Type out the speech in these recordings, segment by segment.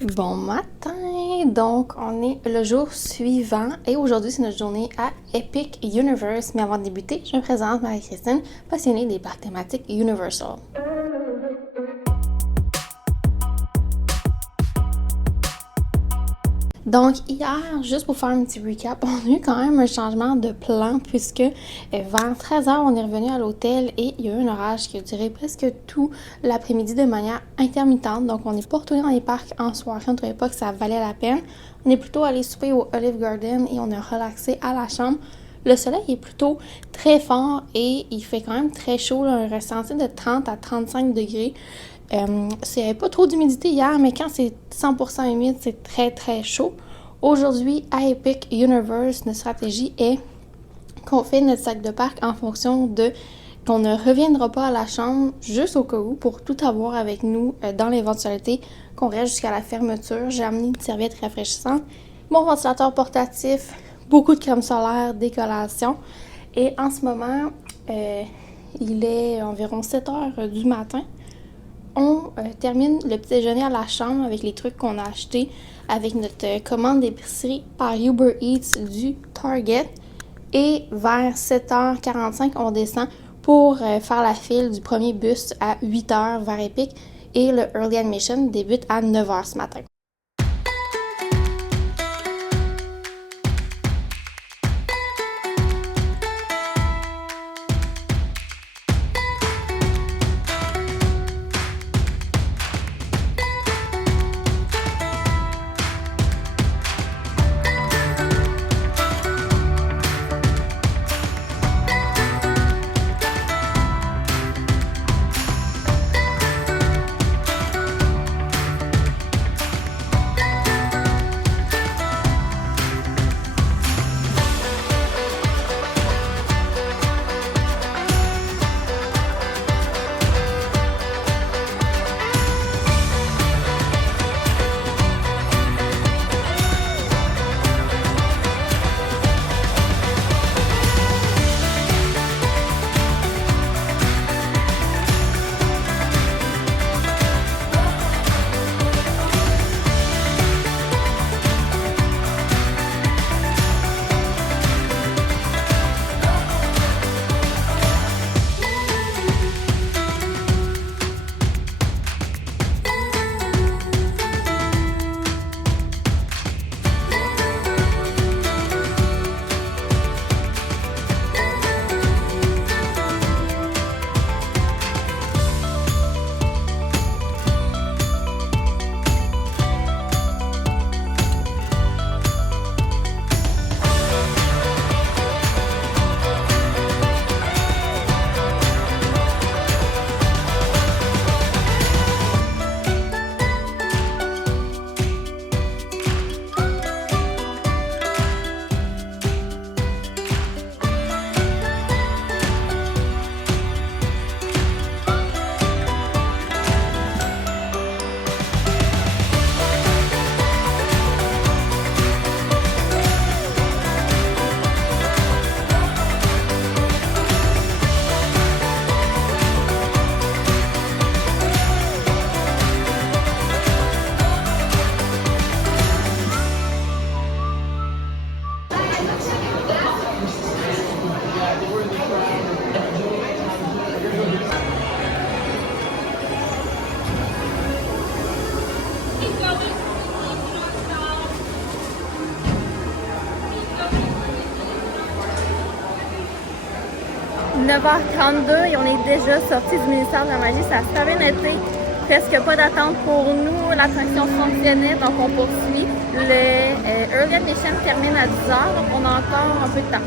Bon matin! Donc, on est le jour suivant et aujourd'hui, c'est notre journée à Epic Universe. Mais avant de débuter, je me présente, Marie-Christine, passionnée des parcs thématiques Universal. Donc, hier, juste pour faire un petit recap, on a eu quand même un changement de plan puisque vers 13h, on est revenu à l'hôtel et il y a eu un orage qui a duré presque tout l'après-midi de manière intermittente. Donc, on n'est pas retourné dans les parcs en soirée, on ne trouvait pas que ça valait la peine. On est plutôt allé souper au Olive Garden et on a relaxé à la chambre. Le soleil est plutôt très fort et il fait quand même très chaud, là, un ressenti de 30 à 35 degrés. C'est pas trop d'humidité hier, mais quand c'est 100% humide, c'est très très chaud. Aujourd'hui, à Epic Universe, notre stratégie est qu'on fait notre sac de parc en fonction de qu'on ne reviendra pas à la chambre juste au cas où pour tout avoir avec nous dans l'éventualité qu'on reste jusqu'à la fermeture. J'ai amené une serviette rafraîchissante, mon ventilateur portatif, beaucoup de crème solaire, décollation. Et en ce moment, il est environ 7 heures du matin. On termine le petit déjeuner à la chambre avec les trucs qu'on a achetés avec notre commande d'épicerie par Uber Eats du Target. Et vers 7h45, on descend pour faire la file du premier bus à 8h vers Epic. Et le Early Admission débute à 9h ce matin. « 9h32 et on est déjà sorti du ministère de la Magie, ça a super bien été, presque pas d'attente pour nous, l'attraction fonctionnait, donc on poursuit. Le Early Admission termine à 10h, donc on a encore un peu de temps.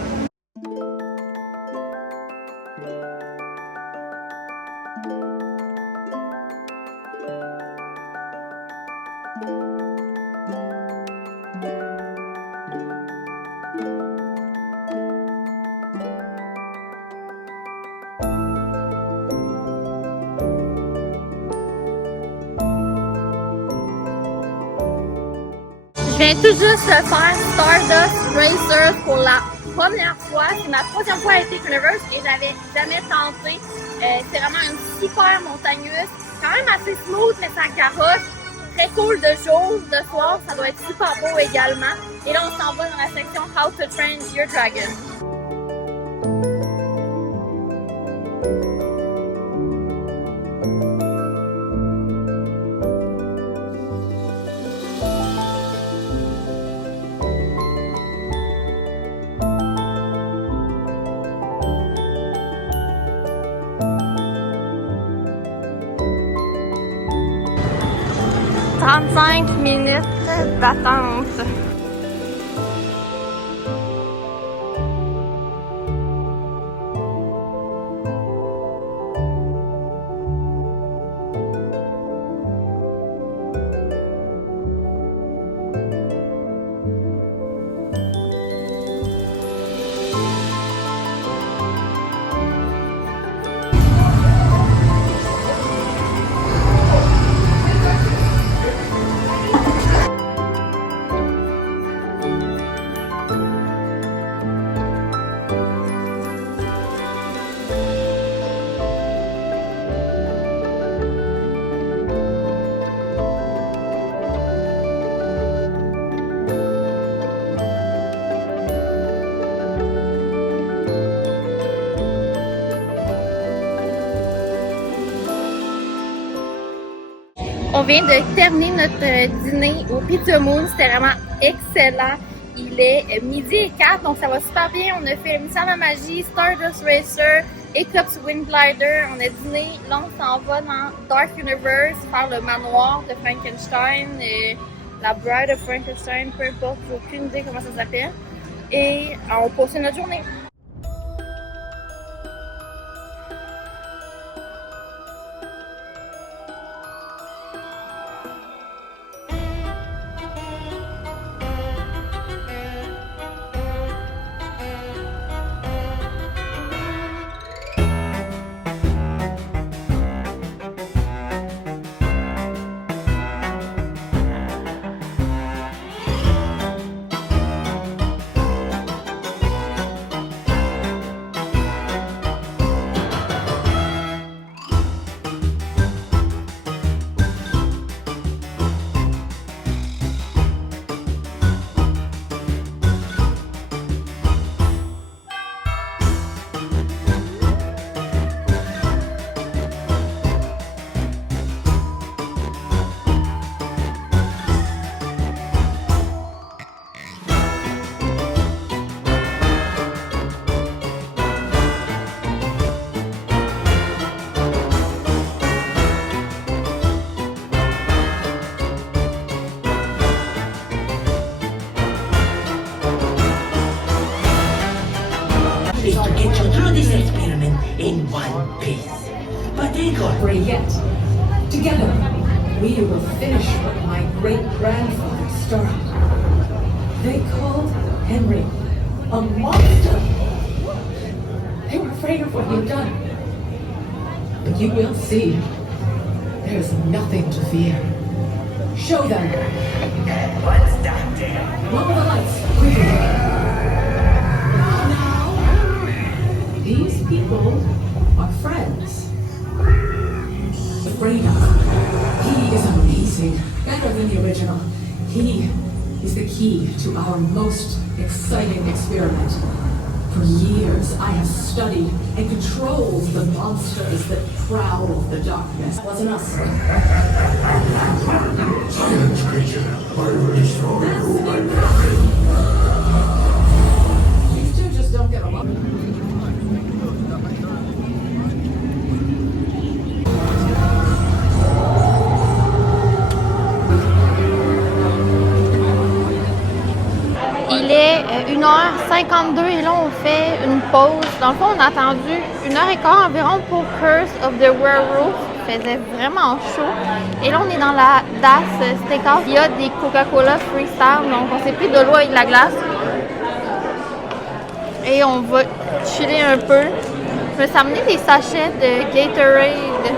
Je viens tout juste de faire Stardust Racers pour la première fois. C'est ma troisième fois à Epic Universe et j'avais jamais tenté. C'est vraiment une super montagneuse, quand même assez smooth, mais ça carotte. très cool de jour, de soir, ça doit être super beau également. Et là, on s'en va dans la section How to Train Your Dragon. « 35 minutes d'attente. » On vient de terminer notre dîner au Pizza Moon, c'était vraiment excellent. Il est 12h04, donc ça va super bien. On a fait le Mission de la Magie, Stardust Racer, Eclipse Wind Glider. On a dîné, là on s'en va dans Dark Universe, faire le manoir de Frankenstein, la Bride of Frankenstein, peu importe, j'ai aucune idée comment ça s'appelle. Et on poursuit notre journée. Is to get you through this experiment in one piece. But Igor... Great yet. Together, we will finish what my great-grandfather started. They called Henry a monster. They were afraid of what he'd done. But you will see. There's nothing to fear. Show them. What's that there? Lower the lights, quickly. These people are friends. Afraid of. He is amazing. Better than the original. He is the key to our most exciting experiment. For years, I have studied and controlled the monsters that prowl the darkness. It wasn't us. Silence, creature. I already saw you. These two just don't get along. Il est 1h52 et là on fait une pause. Dans le fond, on a attendu 1h15 environ pour Curse of the Werewolf. Il faisait vraiment chaud. Et là, on est dans la Das Steakhouse. Il y a des Coca-Cola Freestyle, donc on s'est pris de l'eau avec de la glace. Et on va chiller un peu. Je me suis amené des sachets de Gatorade,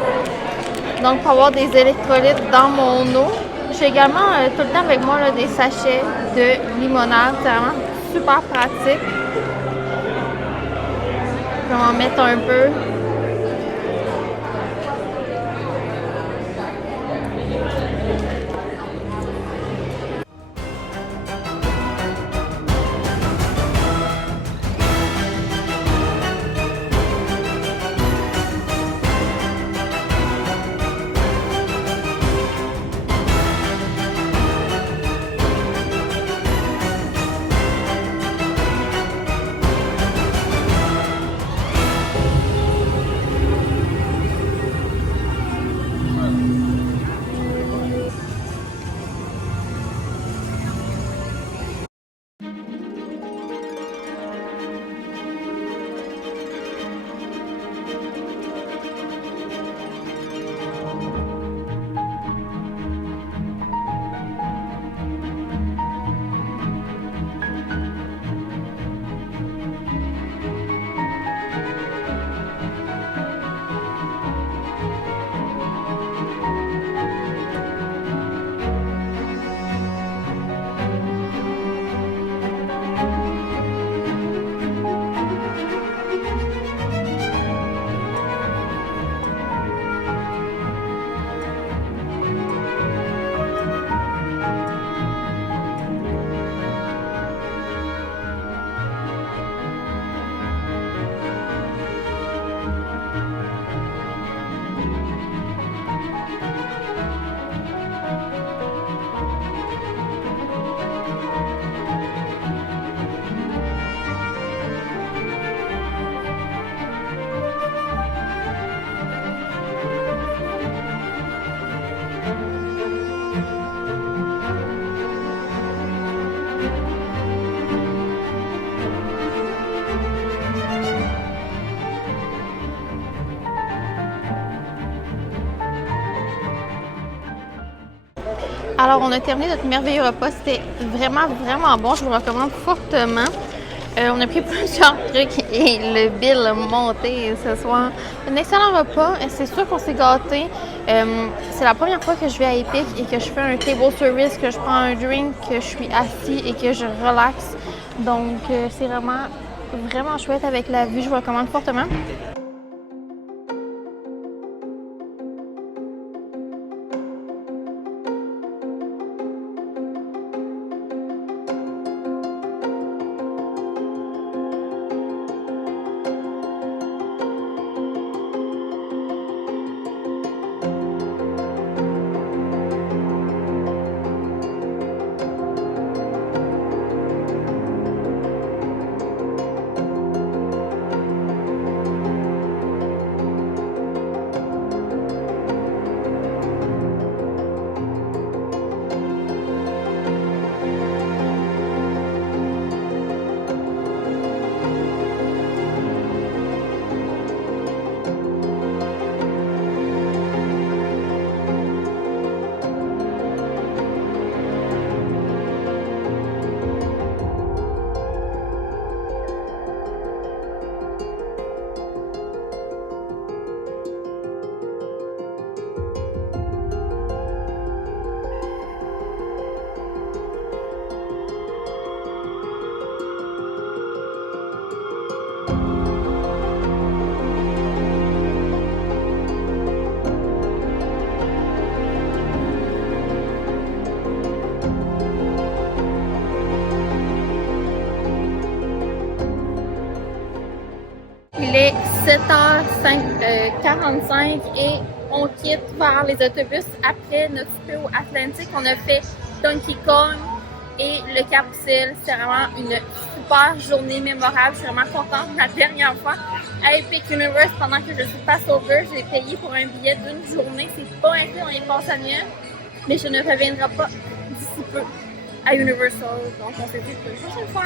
donc pour avoir des électrolytes dans mon eau. J'ai également tout le temps avec moi là, des sachets de limonade. C'est vraiment super pratique. Je vais en mettre un peu. Alors, on a terminé notre merveilleux repas. C'était vraiment, vraiment bon. Je vous le recommande fortement. On a pris plusieurs trucs et le bill a monté ce soir. Un excellent repas. C'est sûr qu'on s'est gâtés. C'est la première fois que je vais à Epic et que je fais un table service, que je prends un drink, que je suis assis et que je relaxe. Donc, c'est vraiment, vraiment chouette avec la vue. Je vous le recommande fortement. Il est 7h45 et on quitte vers les autobus après notre trip au Atlantic. On a fait Donkey Kong et le Carousel. C'est vraiment une super journée mémorable. Je suis vraiment contente. La dernière fois à Epic Universe, pendant que je suis passover, j'ai payé pour un billet d'une journée. C'est pas inclus dans les passes annuelles, mais je ne reviendrai pas d'ici peu à Universal. Donc on se dit que la prochaine fois.